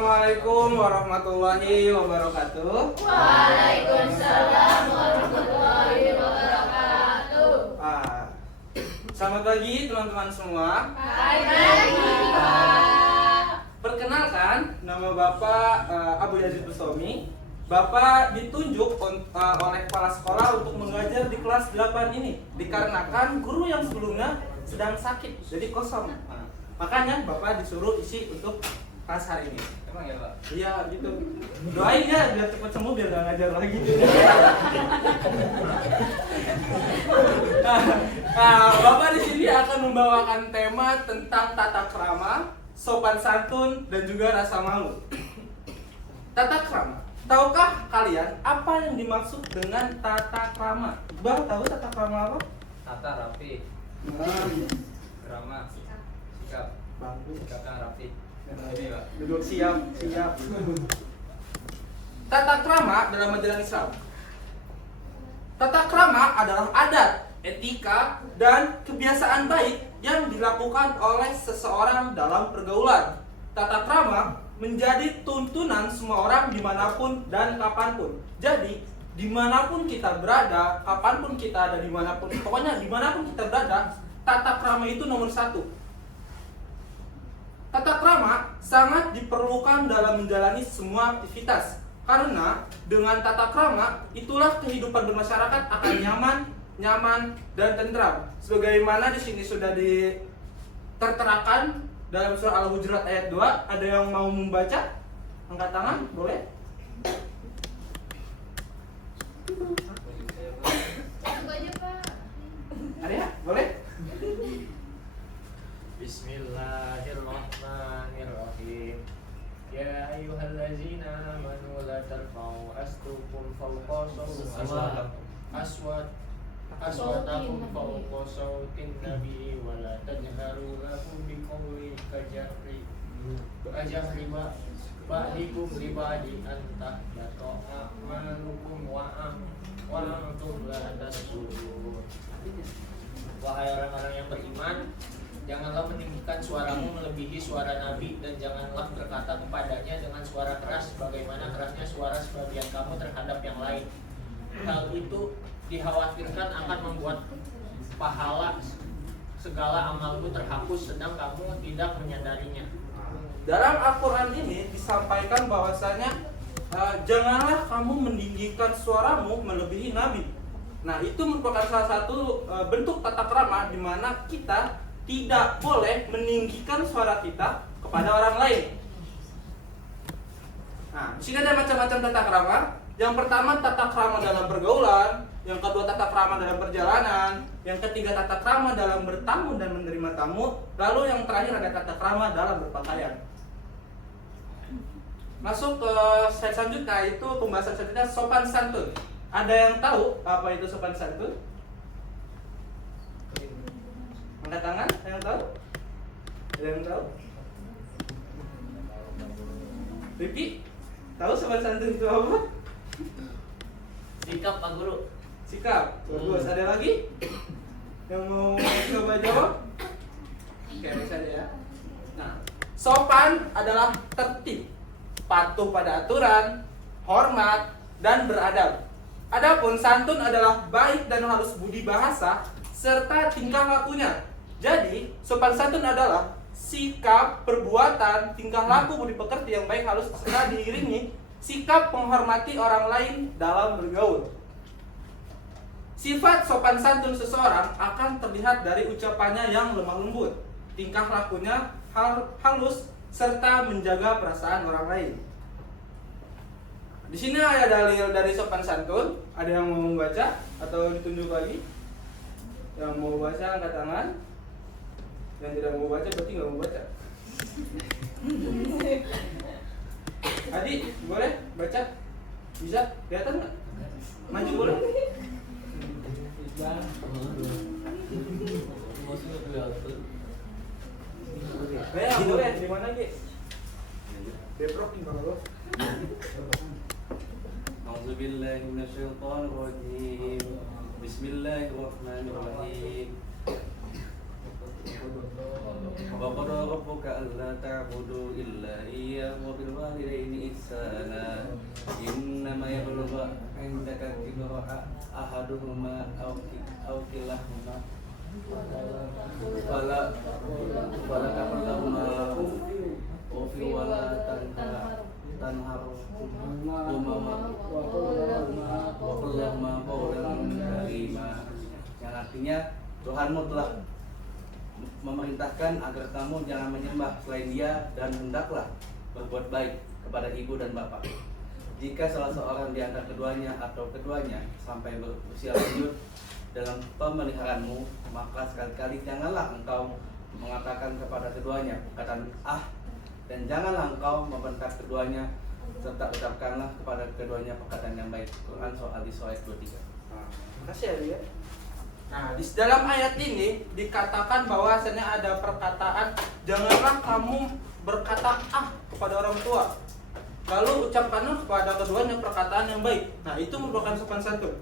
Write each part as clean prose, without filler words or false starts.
Assalamualaikum warahmatullahi wabarakatuh. Waalaikumsalam warahmatullahi wabarakatuh. Selamat pagi teman-teman semua. Pagi, Pak. Perkenalkan, nama Bapak Abu Yazid Bustomi. Bapak ditunjuk oleh kepala sekolah untuk mengajar di kelas 8 ini dikarenakan guru yang sebelumnya sedang sakit, jadi kosong. Makanya Bapak disuruh isi untuk kelas hari ini. Emang ya Pak? Iya gitu. Doain ya biar cepat sembuh biar gak ngajar lagi. Bapak di sini akan membawakan tema tentang tata krama, sopan santun, dan juga rasa malu. Tata krama. Tahukah kalian apa yang dimaksud dengan tata krama? Bang, tahu tata krama apa? Tata rapi, krama, sikap, Bagus. sikap yang rapi. Ini Pak. Duduk siap. Tata krama dalam ajaran Islam. Tata krama adalah adat, etika, dan kebiasaan baik yang dilakukan oleh seseorang dalam pergaulan. Tata krama menjadi tuntunan semua orang dimanapun dan kapanpun. Jadi, dimanapun kita berada, kapanpun kita ada, pokoknya dimanapun kita berada, tata krama itu nomor satu. Tata krama sangat diperlukan dalam menjalani semua aktivitas. Karena dengan tata krama, itulah kehidupan bermasyarakat akan nyaman, dan tentram. Sebagaimana di sini sudah terterakan dalam surah Al-Hujurat ayat 2, ada yang mau membaca? Angkat tangan, boleh? Tunggu aja, Pak. Ada ya? Boleh? Bismillahirrahmanirrahim. Ya ayyuhallazina amanu la tarfa'u aswakum fawqa aswatakum fawqa sautin nabi wa la tajharu lahu biqawli kajahri ba'dikum li ba'di an tahbata a'malukum wa antum la tashkurun. Wahai orang-orang yang beriman, janganlah meninggikan suaramu melebihi suara Nabi, dan janganlah berkata kepadanya dengan suara keras sebagaimana kerasnya suara sebagian kamu terhadap yang lain. Hal itu dikhawatirkan akan membuat pahala segala amalmu terhapus, sedang kamu tidak menyadarinya. Dalam Al-Quran ini disampaikan bahwasanya janganlah kamu meninggikan suaramu melebihi Nabi. Nah, itu merupakan salah satu bentuk tata krama di mana kita tidak boleh meninggikan suara kita kepada orang lain. Nah, di sini ada macam-macam tata krama. Yang pertama tata krama dalam pergaulan, yang kedua tata krama dalam perjalanan, yang ketiga tata krama dalam bertamu dan menerima tamu, lalu yang terakhir ada tata krama dalam berpakaian. Masuk ke slide selanjutnya, itu pembahasan selanjutnya sopan santun. Ada yang tahu apa itu sopan santun? Angkat tangan, ada yang tahu? Ada yang tahu? Ricky, tahu sopan santun itu apa? Sikap Pak Guru. Sikap, bagus. Ada lagi yang mau coba jawab? Oke, bisa aja ya. Nah, sopan adalah tertib, patuh pada aturan, hormat, dan beradab. Adapun santun adalah baik dan halus budi bahasa serta tingkah lakunya. Jadi, sopan santun adalah sikap, perbuatan, tingkah laku budi pekerti yang baik halus serta diiringi sikap menghormati orang lain dalam bergaul. Sifat sopan santun seseorang akan terlihat dari ucapannya yang lemah lembut, tingkah lakunya halus, serta menjaga perasaan orang lain. Di sini ada dalil dari sopan santun. Ada yang mau membaca atau ditunjuk lagi? Yang mau baca angkat tangan. Yang tidak mau baca berarti nggak mau baca. Adi, boleh baca? Bisa? Kelihatan nggak? Maju boleh? Boleh. Di mana Ki? Deprok di mana lo? A'udzubillahi minasyaitonir rajim. Bismillahirrahmanirrahim. Wa qad rabbuka alla ta'budu illa iyyahu wa bil walidaini ihsana. Innama yablughu 'indaka kibara ahaduhuma aw kilahuma wala taqulahuma ufi wala tanharhuma wa qullahuma qawlan karima. Yang artinya Tuhanmu telah memerintahkan agar kamu jangan menyembah selain Dia dan hendaklah berbuat baik kepada ibu dan bapak. Jika salah seorang di antara keduanya atau keduanya sampai berusia lanjut dalam pemeliharaanmu, maka sekali-kali janganlah engkau mengatakan kepada keduanya perkataan dan janganlah engkau membentak keduanya, serta ucapkanlah kepada keduanya perkataan yang baik. Quran Surah Al-Isra ayat 23. Makasih ya. Nah, di dalam ayat ini dikatakan bahwasanya ada perkataan janganlah kamu berkata kepada orang tua. Lalu ucapkanlah kepada keduanya perkataan yang baik. Nah, itu merupakan sopan santun.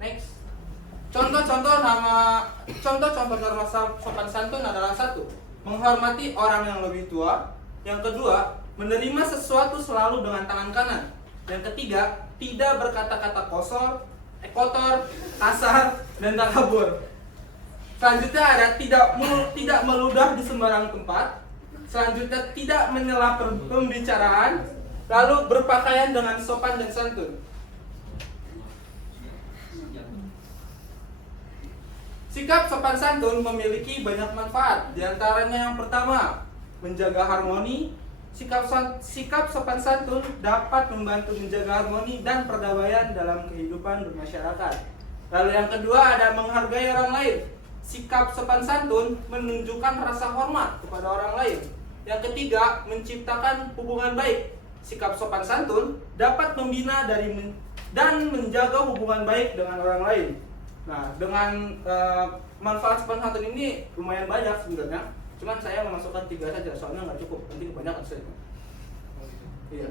Next. Contoh-contoh dalam sopan santun adalah 1. Menghormati orang yang lebih tua. Yang kedua, menerima sesuatu selalu dengan tangan kanan. Yang ketiga, tidak berkata-kata kotor, kasar, dan takabur. Selanjutnya ada tidak meludah di sembarang tempat. Selanjutnya tidak menyela pembicaraan. Lalu berpakaian dengan sopan dan santun. Sikap sopan santun memiliki banyak manfaat. Di antaranya yang pertama, menjaga harmoni. Sikap sopan santun dapat membantu menjaga harmoni dan perdamaian dalam kehidupan bermasyarakat. Lalu yang kedua ada menghargai orang lain. Sikap sopan santun menunjukkan rasa hormat kepada orang lain. Yang ketiga, menciptakan hubungan baik. Sikap sopan santun dapat membina dan menjaga hubungan baik dengan orang lain. Nah, dengan manfaat sopan santun ini lumayan banyak sebenarnya. Cuman saya memasukkan 3 saja, soalnya nggak cukup, nanti kebanyakan slide. Iya.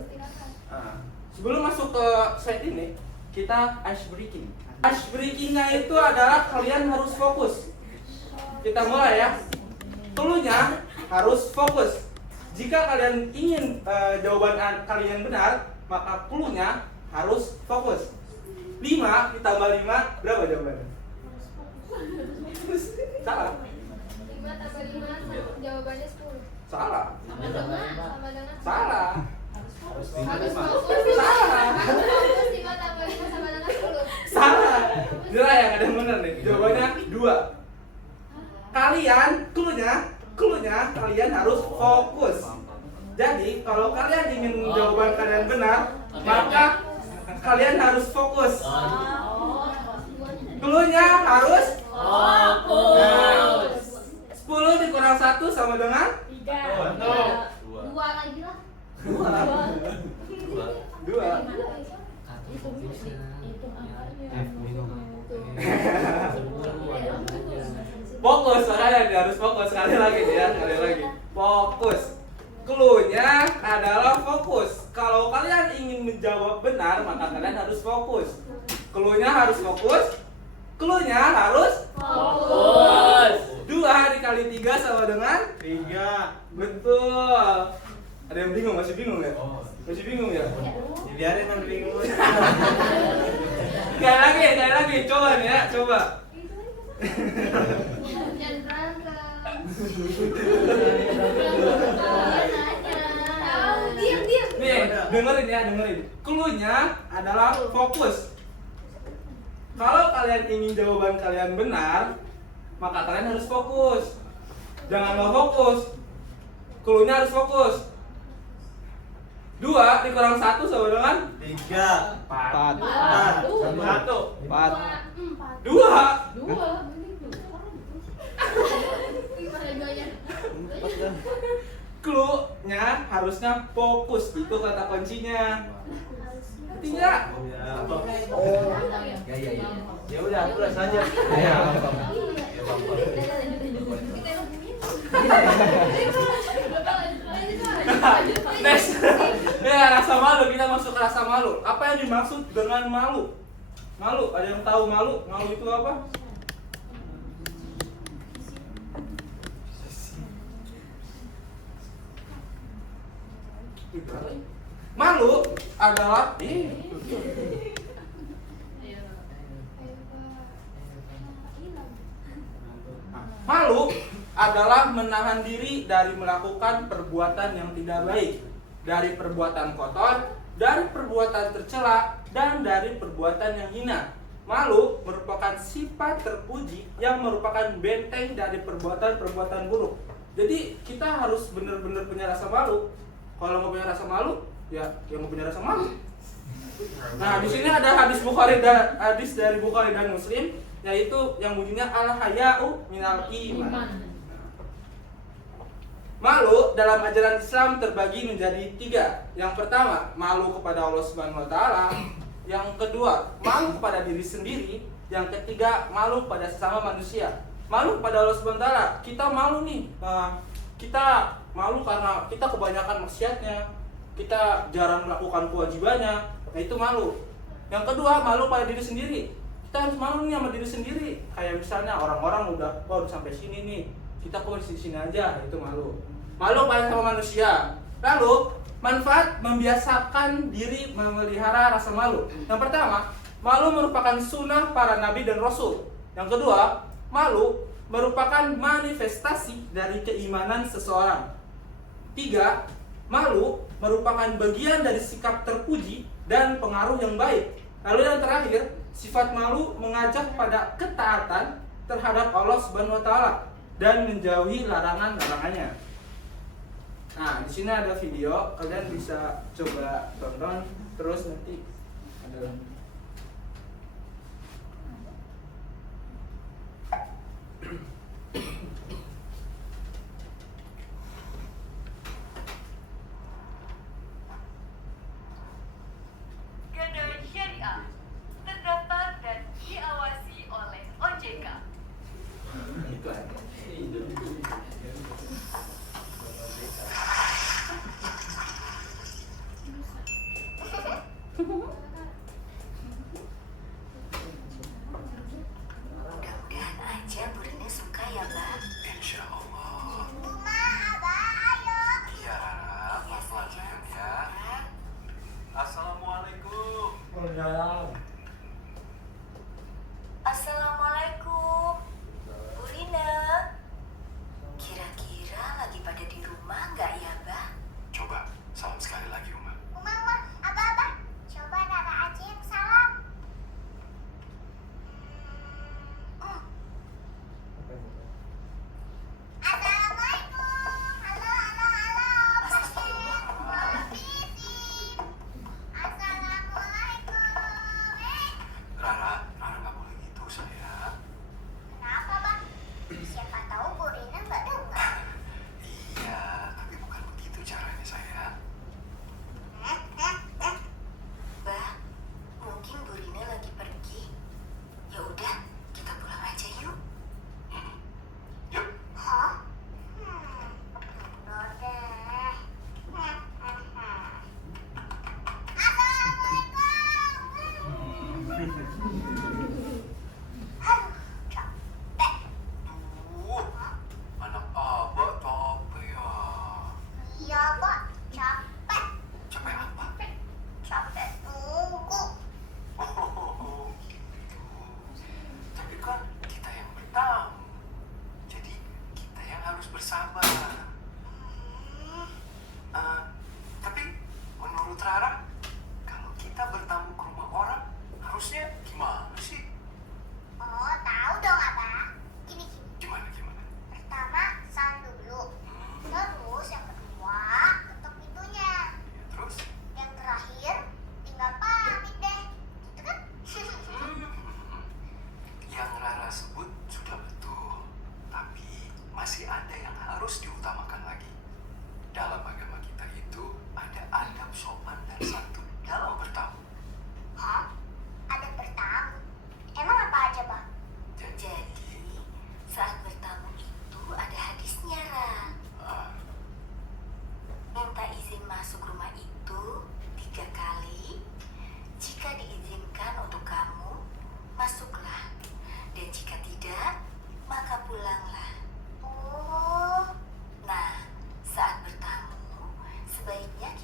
Nah, sebelum masuk ke slide ini, kita ice breaking. Ice breakingnya itu adalah kalian harus fokus. Kita mulai ya. Cluenya harus fokus. Jika kalian ingin jawaban kalian benar, maka cluenya harus fokus. 5 ditambah 5 berapa jawabannya? Salah. 5 tambah 5 jawabannya 10. Salah. Sama dengan Salah. harus Salah. fokus. Harus fokus 5 tambah 5 sama dengan 10. Salah. Jelas ya, ada yang benar nih. Jawabannya 2. Kalian cluenya kalian harus fokus. Jadi kalau kalian ingin jawaban kalian benar, maka kalian harus fokus. Cluenya harus fokus. 10 dikurang 1 sama dengan 3. 2 lagi lah. 2. Fokus, makanya harus fokus. Sekali lagi ya, sekali lagi. Fokus. Cluenya adalah fokus. Kalau kalian ingin menjawab benar, maka kalian harus fokus. Cluenya harus fokus. Cluenya harus fokus. 2 dikali 3 sama dengan 3. betul. Ada yang bingung? Masih bingung ya? Masih bingung ya? Biarin yang bingung. Sekali lagi, coba nih ya, coba. Jangan berantem. Diam. Nih, dengerin ya, dengerin. Cluenya adalah fokus. Kalau kalian ingin jawaban kalian benar, maka kalian harus fokus. Jangan nggak fokus. Cluenya harus fokus. 2 dikurang 1 sama dengan 3. 4. 1. 4. 2. Gimana duanya? Cluenya harusnya fokus. Itu kata kuncinya. Tidak. Ya udah, pulas aja. Next. Ya, rasa malu. Kita masuk ke rasa malu. Apa yang dimaksud dengan malu? Malu, ada yang tahu malu? Malu itu apa? Malu adalah Ayo, Pak. malu adalah menahan diri dari melakukan perbuatan yang tidak baik, dari perbuatan kotor, dari perbuatan tercela, dan dari perbuatan yang hina. Malu merupakan sifat terpuji yang merupakan benteng dari perbuatan-perbuatan buruk. Jadi kita harus benar-benar punya rasa malu. Kalau nggak punya rasa malu, ya nggak punya rasa malu. Nah, di sini ada hadis dari Bukhari dan Muslim, yaitu yang bunyinya al-haya'u minal iman. Malu dalam ajaran Islam terbagi menjadi 3. Yang pertama, malu kepada Allah Subhanahu wa taala. Yang kedua, malu kepada diri sendiri. Yang ketiga, malu pada sesama manusia. Malu kepada Allah Subhanahu wa taala. Kita malu nih. Kita malu karena kita kebanyakan maksiatnya. Kita jarang melakukan kewajibannya. Nah, itu malu. Yang kedua, malu pada diri sendiri. Kita harus malu nih sama diri sendiri. Kayak misalnya orang-orang udah sampai sini nih. Kita kok di sini aja, itu malu. Malu pada sama manusia. Lalu manfaat membiasakan diri memelihara rasa malu. Yang pertama, malu merupakan sunnah para nabi dan rasul. Yang kedua, malu merupakan manifestasi dari keimanan seseorang. 3, malu merupakan bagian dari sikap terpuji dan pengaruh yang baik. Lalu yang terakhir, sifat malu mengajak pada ketaatan terhadap Allah Subhanahu wa taala dan menjauhi larangan-larangannya. Nah, di sini ada video, kalian bisa coba tonton terus nanti ada Gadai Syariah terdaftar dan diawasi oleh OJK. itu aja.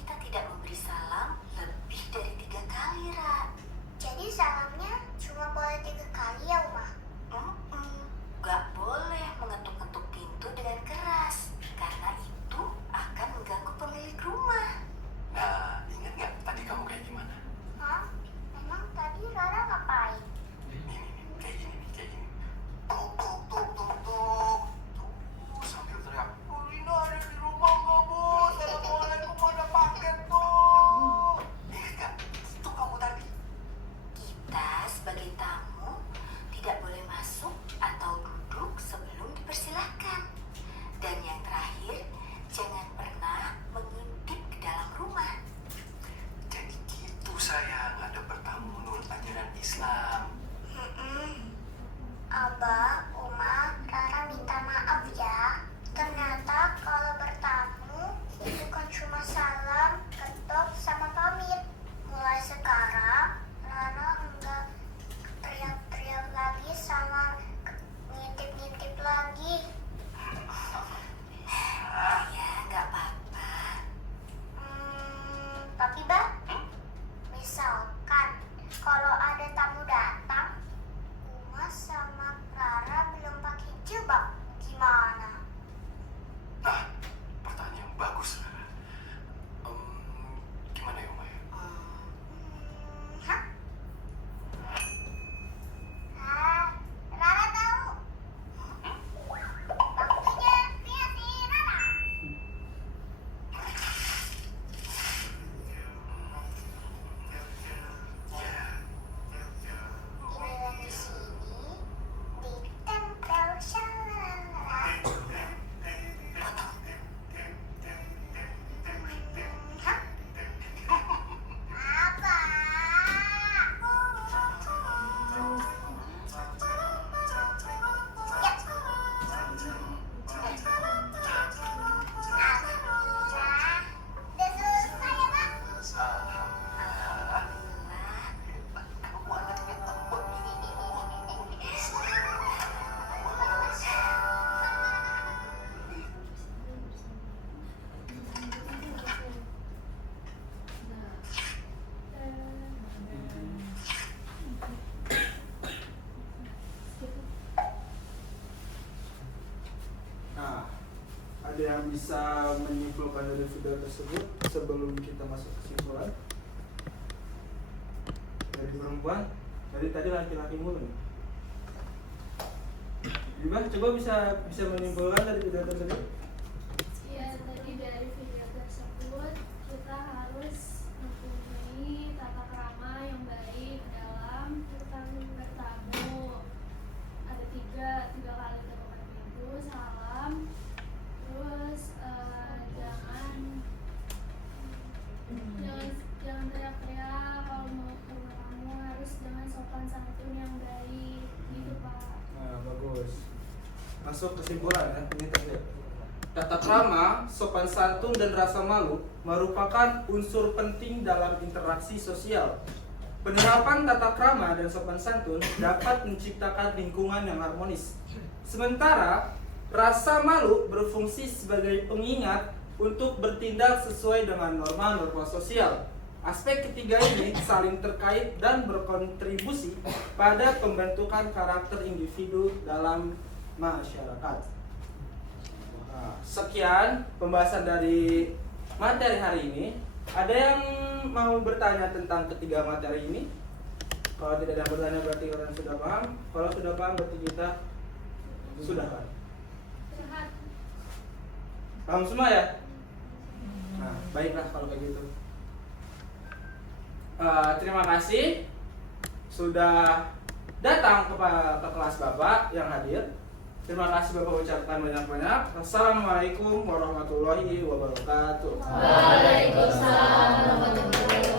kita tidak memberi salam lebih dari 3 kali, Ra. Jadi salamnya cuma boleh 3 kali ya, Uma? Gak boleh mengetuk-ketuk pintu dengan keras, karena itu akan mengganggu pemilik rumah. Nah, ingat nggak tadi kamu kayak gimana? Hah? Emang tadi Rara ngapain? Kayak gini. Tuk, tuk, tuk, tuk, tuk. Tuh, sambil teriak, Bu Lina ada di rumah nggak, Bu? Assalamualaikum, ada paket tuh. Ingat nggak? Itu kamu tadi. Kita sebagai tamu tidak boleh masuk atau duduk sebelum dipersilahkan. Dan yang terakhir, jangan pernah mengintip ke dalam rumah. Jadi gitu sayang, ada bertamu menurut ajaran Islam. Abah, Uma, Rara minta maaf ya. Ternyata kalau bertamu bukan cuma salam, ketok, sama pamit. Mulai sekarang Rara enggak teriak-teriak lagi sama ngintip-ngintip lagi. Ya, nggak apa-apa. Tapi Bah, misalkan kalau ada tamu datang, Uma sama Rara belum pakai jilbab, gimana? Nah, pertanyaan yang bagus. Gimana ya, Uma? Hah? Rara tahu. Waktunya kreasi Rara. Giliran di sini ditempel syarat. Hah? Apa? Alhamdulillah. Udah selesai ya, Pak? Nah, ada yang bisa menyimpulkan dari video tersebut sebelum kita masuk kesimpulan? Dari perempuan, dari tadi laki-laki mulu nih. Gimana? Coba bisa menyimpulkan dari video tersebut? Ya, tadi dari video tersebut kita harus mempunyai tata krama yang baik dalam bertamu. Ada tiga kali ketukan pintu, salam, terus jangan teriak-teriak kalau mau ke rumah tamu, harus dengan sopan santun yang baik gitu, Pak. Nah, bagus. Masuk kesimpulan ya, ini tadi. Tata krama, sopan santun, dan rasa malu merupakan unsur penting dalam interaksi sosial. Penerapan tata krama dan sopan santun dapat menciptakan lingkungan yang harmonis. Sementara, rasa malu berfungsi sebagai pengingat untuk bertindak sesuai dengan norma-norma sosial. Aspek ketiga ini saling terkait dan berkontribusi pada pembentukan karakter individu dalam masyarakat. Nah, sekian pembahasan dari materi hari ini. Ada yang mau bertanya tentang ketiga materi ini? Kalau tidak ada yang bertanya berarti orang sudah paham. Kalau sudah paham berarti kita sudah paham. Sehat. Paham semua ya? Nah, baiklah kalau kayak gitu. Terima kasih sudah datang ke kelas Bapak yang hadir. Terima kasih Bapak ucapkan banyak-banyak. Assalamualaikum warahmatullahi wabarakatuh. Waalaikumsalam warahmatullahi wabarakatuh.